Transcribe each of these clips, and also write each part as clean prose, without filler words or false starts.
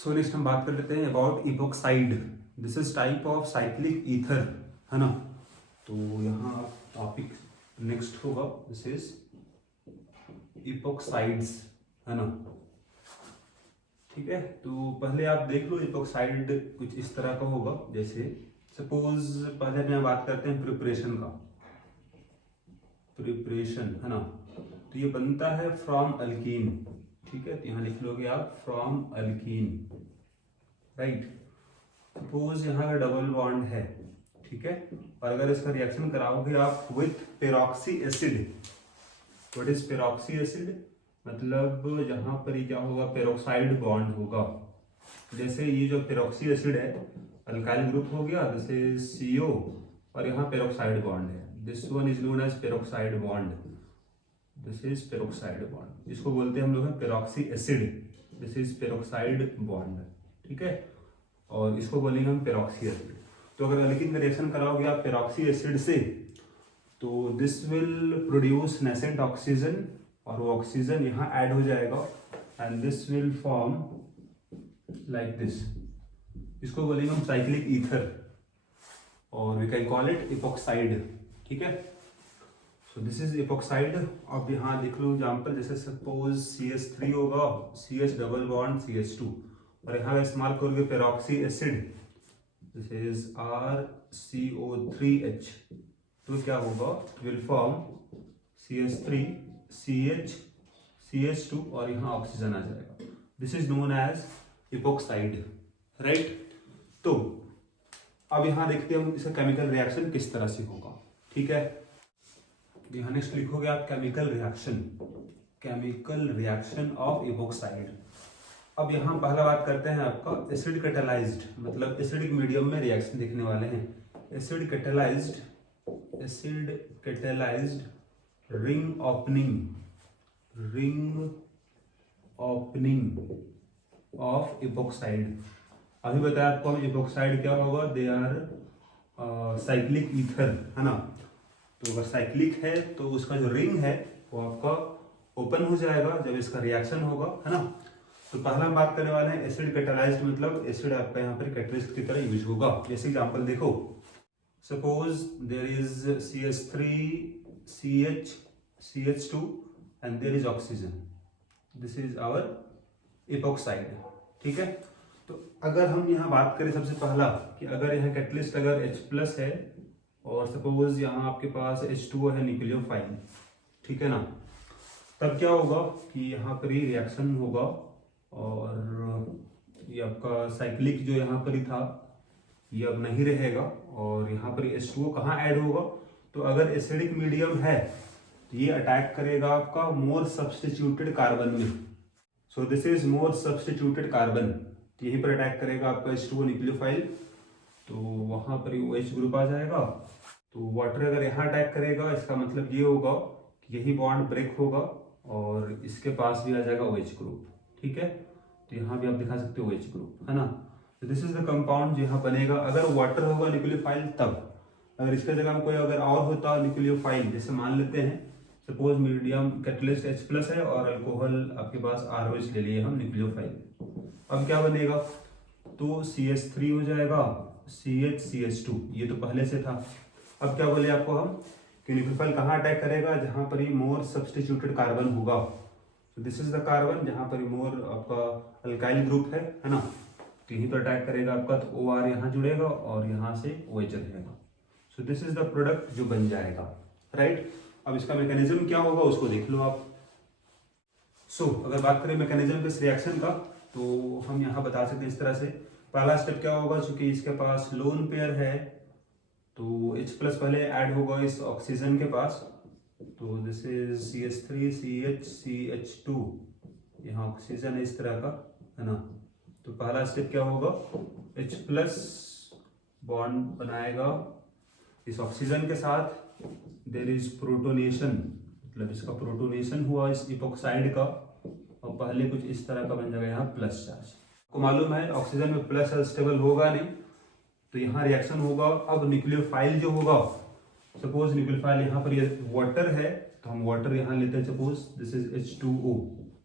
So next हम बात कर लेते हैं about epoxide. This is type of cyclic ether, है ना। तो यहाँ टॉपिक नेक्स्ट होगा, दिस इज इपोक्साइड्स, है ना। ठीक है, तो पहले आप देख लो इपोक्साइड कुछ इस तरह का होगा। जैसे सपोज पहले मैं बात करते हैं प्रिपरेशन का। प्रिपरेशन, है ना। तो ये बनता है फ्रॉम अल्कीन। ठीक है, तो यहाँ लिख लोगे आप फ्रॉम अल्कीन, राइट। सपोज यहाँ का डबल बॉन्ड है, ठीक है, और अगर इसका रिएक्शन कराओगे आप with peroxy acid. What is peroxy acid? मतलब यहाँ पर ये क्या होगा, पेरोक्साइड बॉन्ड होगा। जैसे ये जो पेरोक्सी एसिड है, अल्काइल ग्रुप हो गया, जैसे CO, और यहाँ पेरोक्साइड बॉन्ड है। This one is known as peroxide bond. This is peroxide bond, इसको बोलते हैं हम लोग peroxy acid. This is peroxide bond, ठीक है, और इसको बोलेंगे हम पेरोक्सी एसिड। तो अगर अल्कीन का रिएक्शन कराओगे आप पेरोक्सी एसिड से, तो this will produce nascent oxygen, और वो ऑक्सीजन यहाँ ऐड हो जाएगा, and this will form like this. इसको बोलेंगे हम साइक्लिक ईथर, और we can call it epoxide. ठीक है, सो दिस इज इपोक्साइड। अब यहाँ देख लो एग्जाम्पल, जैसे सपोज CH3 होगा, CH डबल बॉन्ड CH2, और यहाँ का इस्तेमाल करोगे peroxy acid, this is RCO3H, तो क्या होगा, will form CH3 CH CH2, और यहाँ ऑक्सीजन आ जाएगा। This is known as epoxide, right. तो अब यहाँ देखते हैं हम इसका केमिकल रिएक्शन किस तरह से होगा। ठीक है, यहाँ नेक्स्ट लिखोगे आप chemical reaction, chemical reaction of epoxide. अब यहाँ पहला बात करते हैं आपका एसिड कैटालाइज्ड, मतलब एसिडिक मीडियम में रिएक्शन देखने वाले हैं। Acid catalysed ring opening of epoxide. अभी बताया आपको हम इपोक्साइड क्या होगा, दे आर साइक्लिक ईथर, है ना। तो अगर साइक्लिक है तो उसका जो रिंग है वो आपका ओपन हो जाएगा जब इसका रिएक्शन होगा, है ना। तो पहला हम बात करने वाले हैं एसिड कैटालाइज्ड, मतलब एसिड आपका यहाँ पर कैटलिस्ट की तरह यूज होगा। जैसे एग्जांपल देखो, suppose there is CH3 CH CH2 and there is oxygen, this is our epoxide. ठीक है, तो अगर हम यहाँ बात करें सबसे पहला कि अगर यहाँ कैटलिस्ट अगर H+ है, और सपोज यहाँ आपके पास H2O है, न्यूक्लियोफाइल, ठीक है ना, तब क्या होगा कि यहाँ पर ही रिएक्शन होगा, और ये आपका साइक्लिक जो यहाँ पर ही था ये अब नहीं रहेगा, और यहाँ पर H2O कहाँ ऐड होगा, तो अगर एसिडिक मीडियम है तो ये अटैक करेगा आपका मोर सब्स्टिट्यूटेड कार्बन में। सो this is more substituted carbon, यहीं पर अटैक करेगा आपका H2O न्यूक्लियोफाइल, तो वहां पर OH ग्रुप आ जाएगा। तो वाटर अगर यहाँ अटैक करेगा, इसका मतलब ये होगा कि यही बॉन्ड ब्रेक होगा, और इसके पास भी आ जाएगा OH ग्रुप। ठीक है, तो यहाँ भी आप दिखा सकते हो OH ग्रुप, है ना। तो दिस इज द कंपाउंड जो यहाँ बनेगा। अगर वाटर होगा न्यूक्लियोफाइल तब, अगर इसके जगह में कोई अगर और होता न्यूक्लियोफाइल, जैसे मान लेते हैं सपोज मीडियम कैटलिस्ट H+ है और अल्कोहल आपके पास ROH ले लिए हम न्यूक्लियोफाइल, अब क्या बनेगा, तो CH3 हो जाएगा, CH CH2, ये तो पहले से था। अब क्या बोले आपको हम कि न्यूक्लियोफाइल कहाँ अटैक करेगा, जहां पर ये मोर सब्स्टिट्यूटेड कार्बन होगा। तो दिस इज द कार्बन जहां पर मोर आपका अल्काइल ग्रुप है ना, तो यहीं पर अटैक करेगा आपका, तो OR यहाँ जुड़ेगा और यहाँ से OH रहेगा। सो दिस इज द प्रोडक्ट जो बन जाएगा, राइट। अब इसका मैकेनिज्म क्या होगा उसको देख लो आप। सो अगर बात करें मैकेनिज्म इस रिएक्शन का, तो हम यहाँ बता सकते हैं इस तरह से। पहला स्टेप क्या होगा, चूंकि इसके पास लोन पेयर है, तो H+ पहले ऐड होगा इस ऑक्सीजन के पास, तो this is CH3 CH CH2, यहाँ ऑक्सीजन है इस तरह का, है ना। तो पहला स्टेप क्या होगा, H+ बॉन्ड बनाएगा इस ऑक्सीजन के साथ, देयर इज प्रोटोनेशन, मतलब इसका प्रोटोनेशन हुआ इस इपोक्साइड का, और पहले कुछ इस तरह का बन जाएगा यहाँ प्लस चार्ज। को मालूम है ऑक्सीजन में प्लस स्टेबल होगा नहीं, तो यहाँ रिएक्शन होगा। अब न्यूक्लियोफाइल जो होगा, सपोज न्यूक्लियोफाइल यहाँ पर ये वाटर है, तो हम वाटर यहाँ लेते हैं, suppose this is H2O,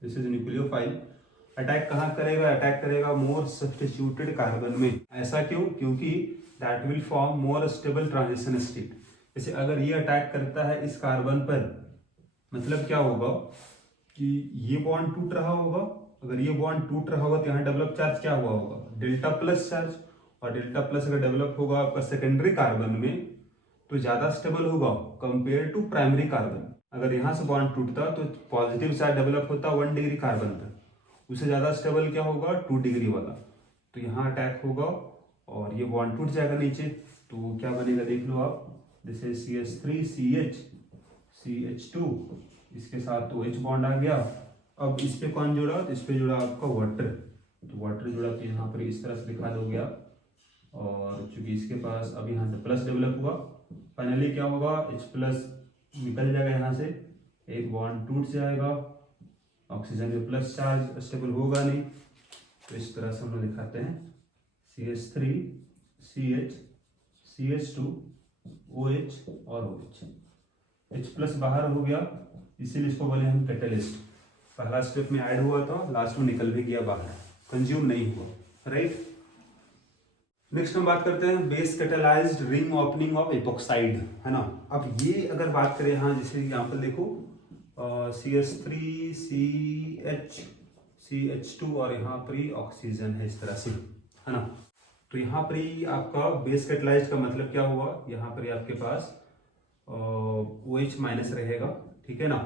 this is nucleophile. Attack कहाँ करेगा? अटैक करेगा मोर सब्स्टिट्यूटेड कार्बन में। ऐसा क्यों? क्योंकि that will form more stable transition state. जैसे अगर ये अटैक करता है इस कार्बन पर, मतलब क्या होगा कि ये बॉन्ड टूट रहा होगा। अगर ये बॉन्ड टूट रहा होगा तो यहाँ डेवलप चार्ज क्या हुआ होगा? Delta plus charge. और डेल्टा प्लस अगर डेवलप होगा आपका सेकेंडरी कार्बन में तो ज्यादा स्टेबल होगा कंपेयर टू प्राइमरी कार्बन। अगर यहाँ से बॉन्ड टूटता तो पॉजिटिव चार्ज डेवलप होता 1 डिग्री कार्बन पर, उससे ज्यादा स्टेबल क्या होगा? 2 डिग्री वाला। तो यहाँ अटैक होगा और ये बॉन्ड टूट जाएगा नीचे। तो क्या बनेगा देख लो आप, जैसे CH3CH CH2, इसके साथ तो H बॉन्ड आ गया। अब इस पे कौन जुड़ा? तो इस पे जुड़ा आपका वाटर। तो वाटर जुड़ा तो यहाँ पर इस तरह से दिखा दोगे आप। और चूंकि इसके पास अब यहाँ से प्लस डेवलप हुआ, फाइनली क्या होगा? H प्लस निकल जाएगा यहाँ से, एक बॉन्ड टूट जाएगा, ऑक्सीजन में प्लस चार्ज स्टेबल होगा नहीं। तो इस तरह से हम लोग दिखाते हैं CH3 CH CH2 OH और OH। H प्लस बाहर हो गया, इसीलिए इसको बोले हम कैटलिस्ट। पहला स्टेप में ऐड हुआ था, लास्ट में निकल भी गया बाहर, कंज्यूम नहीं हुआ, राइट। नेक्स्ट हम बात करते हैं base catalysed ring opening of epoxide, है ना। अब ये अगर बात करें यहाँ, जैसे यहाँ पर देखो CH3 CH CH2 और यहाँ पर ही ऑक्सीजन है इस तरह से, है ना। तो यहाँ पर ही आपका बेस कैटेलाइज्ड का मतलब क्या हुआ? यहाँ पर ही आपके पास OH माइनस रहेगा, ठीक है ना।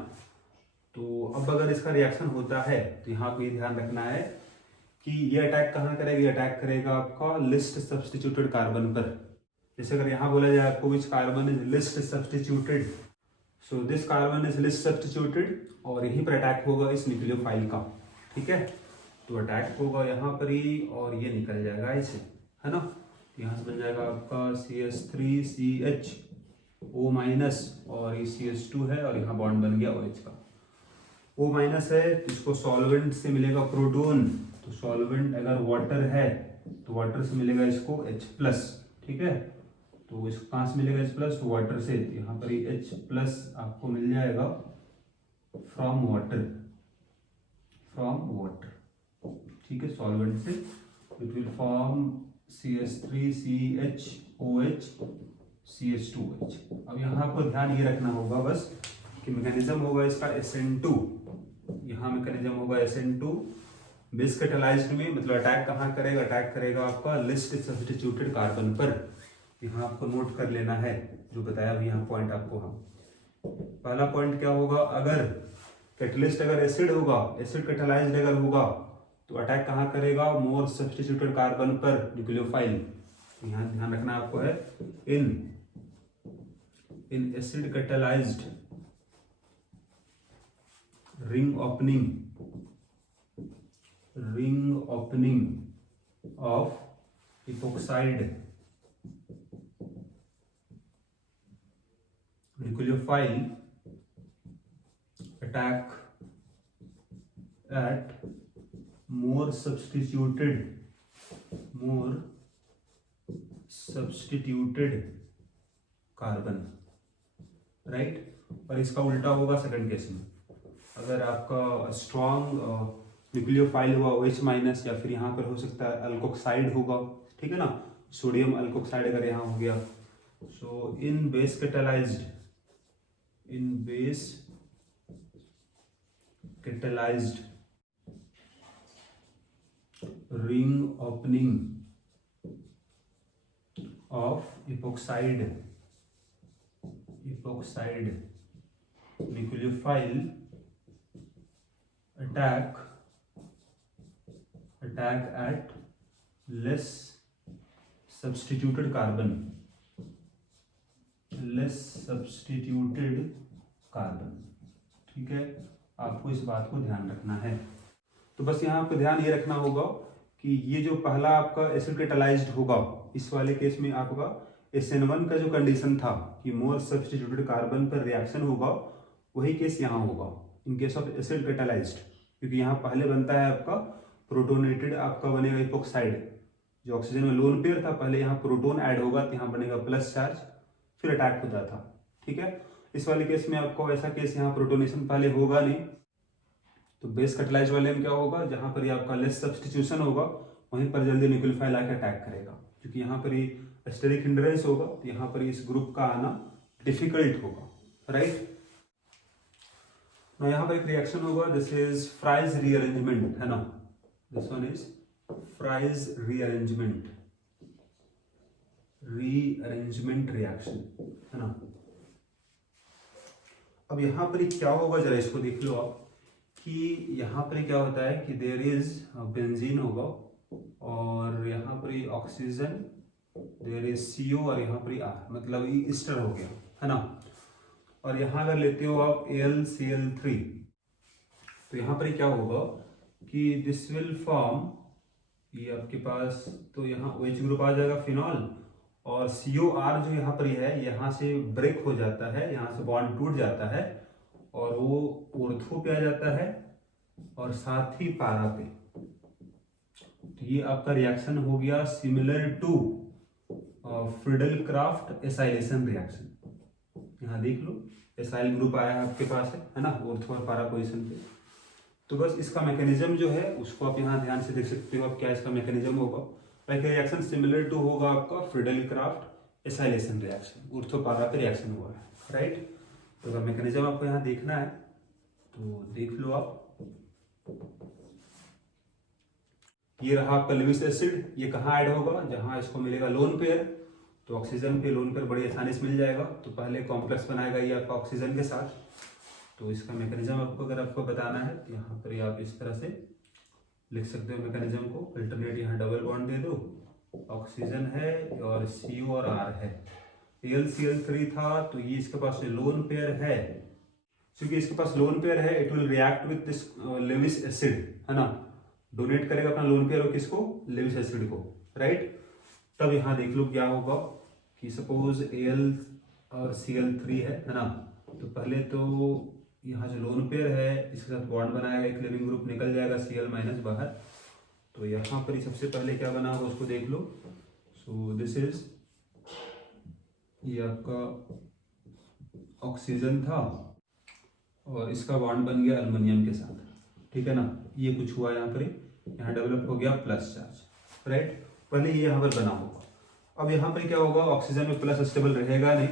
तो अब अगर इसका रिएक्शन होता है तो यहाँ पे ध्यान रखना है कि ये अटैक कहाँ करेगा? ये अटैक करेगा आपका लिस्ट सब्स्टिट्यूटेड कार्बन पर। जैसे अगर यहाँ बोला जाए आपको which carbon is list substituted, so this carbon is list substituted, और यहीं पर अटैक होगा इस न्यूक्लियोफाइल का, ठीक है। तो अटैक होगा यहाँ पर ही और ये निकल जाएगा ऐसे, है ना। यहाँ से बन जाएगा आपका CH3CH O माइनस और ये CH2 है और यहाँ बॉन्ड बन गया OH का। O माइनस है तो इसको सॉल्वेंट से मिलेगा प्रोटोन, तो सॉल्वेंट अगर वाटर है तो वाटर से मिलेगा इसको H प्लस, ठीक है। तो इसको कहाँ से मिलेगा H प्लस? तो वाटर से। यहाँ पर ये H प्लस आपको मिल जाएगा फ्रॉम वाटर, ठीक है, सॉल्वेंट से। It will form CH3CHOH CH2OH। अब यहाँ आपको ध्यान ये रखना होगा बस कि मैकेनिज्म होगा इसका SN2, यहाँ मैकेनिज्म होगा SN2 बेस कैटेलाइज्ड में। मतलब अटैक कहाँ करेगा? अटैक करेगा आपका लिस्ट सब्स्टिट्यूटेड कार्बन पर। यहाँ आपको नोट कर लेना है जो बताया अभी यहाँ पॉइंट आपको। हम पहला पॉइंट क्या होगा? अगर कैटलिस्ट अगर एसिड होगा, एसिड कैटेलाइज्ड अगर होगा तो अटैक कहाँ करेगा? मोर सब्स्टिट्यूटेड कार्बन पर न्यूक्लियोफाइल। यहाँ ध्यान रखना आपको है, in acid catalysed ring opening of epoxide nucleophile attack at more substituted carbon, right. और इसका उल्टा होगा सेकंड केस में। अगर आपका स्ट्रॉन्ग न्यूक्लियोफाइल हुआ OH माइनस, या फिर यहाँ पर हो सकता है अल्कोक्साइड होगा, ठीक है ना, सोडियम अल्कोक्साइड अगर यहाँ हो गया। So in base catalysed ring opening of epoxide nucleophile attack at less substituted carbon, ठीक है। आपको इस बात को ध्यान रखना है। तो बस यहाँ आपको ध्यान ये रखना होगा कि ये जो पहला आपका एसिड कैटेलाइज्ड होगा, इस वाले केस में आपका SN1 का जो कंडीशन था कि मोर सब्स्टिट्यूटेड कार्बन पर रिएक्शन होगा, वही केस यहाँ होगा in case of acid catalysed. क्योंकि यहाँ पहले बनता है आपका प्रोटोनेटेड, आपका बनेगा इपोक्साइड। जो ऑक्सीजन में लोन पेयर था, पहले यहाँ प्रोटोन ऐड होगा तो यहाँ बनेगा प्लस चार्ज, फिर अटैक होता था, ठीक है। इस वाले केस में आपको ऐसा केस यहाँ प्रोटोनेशन पहले होगा नहीं, तो बेस कटलाइज वाले में क्या होगा, जहां पर ये आपका लेस सब्स्टिट्यूशन होगा वहीं पर जल्दी न्यूक्लियोफाइल आके अटैक करेगा, क्योंकि यहाँ पर ये स्टेरिक हिंड्रेंस होगा, तो यहाँ पर इस ग्रुप का आना डिफिकल्ट होगा, राइट। यहाँ पर एक रिएक्शन होगा, दिस इज फ्राइज रीअरेंजमेंट, है ना, this one is fries rearrangement reaction, है ना। अब यहाँ पर क्या होगा, जरा इसको देख लो आप, कि यहाँ पर क्या होता है कि देयर इज बेंजीन होगा और यहाँ पर ऑक्सीजन, देयर इज CO और यहाँ पर R, मतलब ये ईस्टर हो गया, है ना। और यहाँ अगर लेते हो आप AlCl3, तो यहाँ पर क्या होगा कि दिस विल फॉर्म, ये आपके पास तो यहाँ OH ग्रुप आ जाएगा फिनॉल, और COR जो यहाँ पर है यहाँ से ब्रेक हो जाता है, यहाँ से बॉन्ड टूट जाता है और वो ऑर्थो पे आ जाता है और साथ ही पारा पे। तो ये आपका रिएक्शन हो गया similar to Friedel Crafts acylation reaction. यहाँ देख लो एसाइल ग्रुप आया है आपके पास, है ना, ऑर्थो और पारा पोजिशन पे। तो बस इसका मैकेनिज्म जो है उसको आप यहाँ ध्यान से देख सकते हो, आप क्या इसका मैकेनिज्म होगा। पहले रिएक्शन सिमिलर टू होगा आपका Friedel Crafts acylation reaction, ortho पारा पे रिएक्शन हुआ है, राइट। तो अगर मैकेनिज्म आपको यहाँ देखना है तो देख लो आप, ये रहा आपका लेविस एसिड, ये कहाँ ऐड होगा, जहां इसको मिलेगा लोन पेयर, तो ऑक्सीजन पे लोन पेयर बड़ी आसानी से मिल जाएगा। तो पहले कॉम्प्लेक्स बनाएगा ये आपका ऑक्सीजन के साथ। तो इसका मैकेनिज्म आपको अगर आपको बताना है तो यहाँ पर आप इस तरह से लिख सकते हो मैकेनिज्म को, अल्टरनेट यहाँ डबल बॉन्ड दे दो, ऑक्सीजन है और CO और R है, AlCl3 था तो ये इसके पास लोन पेयर है, क्योंकि इसके पास लोन पेयर है it will react with this Lewis acid, है ना, डोनेट करेगा अपना लोन पेयर और किसको, लेविस एसिड को, राइट। तब यहाँ देख लो क्या होगा कि सपोज Al और Cl3 है ना, तो पहले तो यहाँ जो लोन पेयर है इसके साथ बॉन्ड बनाएगा, एक लिविंग ग्रुप निकल जाएगा Cl- बाहर। तो यहाँ पर सबसे पहले क्या बना होगा उसको देख लो। सो दिस इज, ये आपका ऑक्सीजन था और इसका बॉन्ड बन गया एल्युमिनियम के साथ, ठीक है ना। ये कुछ हुआ यहाँ पर, यहाँ डेवलप हो गया प्लस चार्ज, राइट। पहले ये यहाँ पर बना होगा। अब यहाँ पर क्या होगा, ऑक्सीजन में प्लस स्टेबल रहेगा नहीं,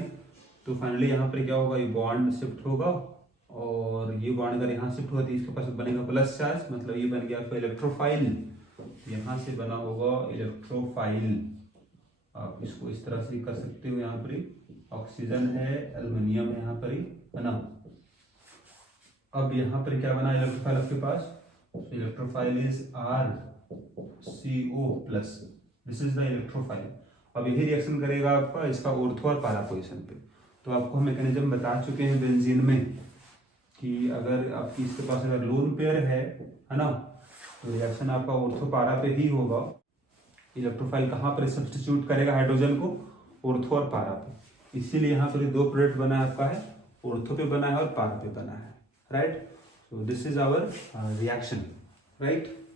तो फाइनली यहाँ पर क्या होगा, ये बॉन्ड शिफ्ट होगा और ये बॉन्ड अगर यहाँ शिफ्ट होती है इसके पास बनेगा प्लस चार्ज, मतलब ये बन गया आपका इलेक्ट्रोफाइल, यहाँ से बना होगा इलेक्ट्रोफाइल। आप इसको इस तरह से कर सकते हो, यहाँ पर ऑक्सीजन है, एल्युमिनियम है यहाँ पर, है ना। अब यहाँ पर क्या बना इलेक्ट्रोफाइल आपके पास, electrophile is RCO plus, this is the electrophile. अब यही रिएक्शन करेगा आपका इसका ऑर्थो और पारा पोजिशन पे। तो आपको हम मैकेनिज्म बता चुके हैं बेंजीन में कि अगर आपकी इसके पास अगर लोन पेयर है ना, तो रिएक्शन आपका ऑर्थो पारा पे ही होगा। इलेक्ट्रोफाइल कहाँ पर सब्स्टिट्यूट करेगा हाइड्रोजन को, ऑर्थो और पारा पे। इसीलिए यहाँ पर दो प्रोडक्ट बना है आपका, है ऑर्थो पे बना है और पारा पे बना है, right. So this is our reaction, right.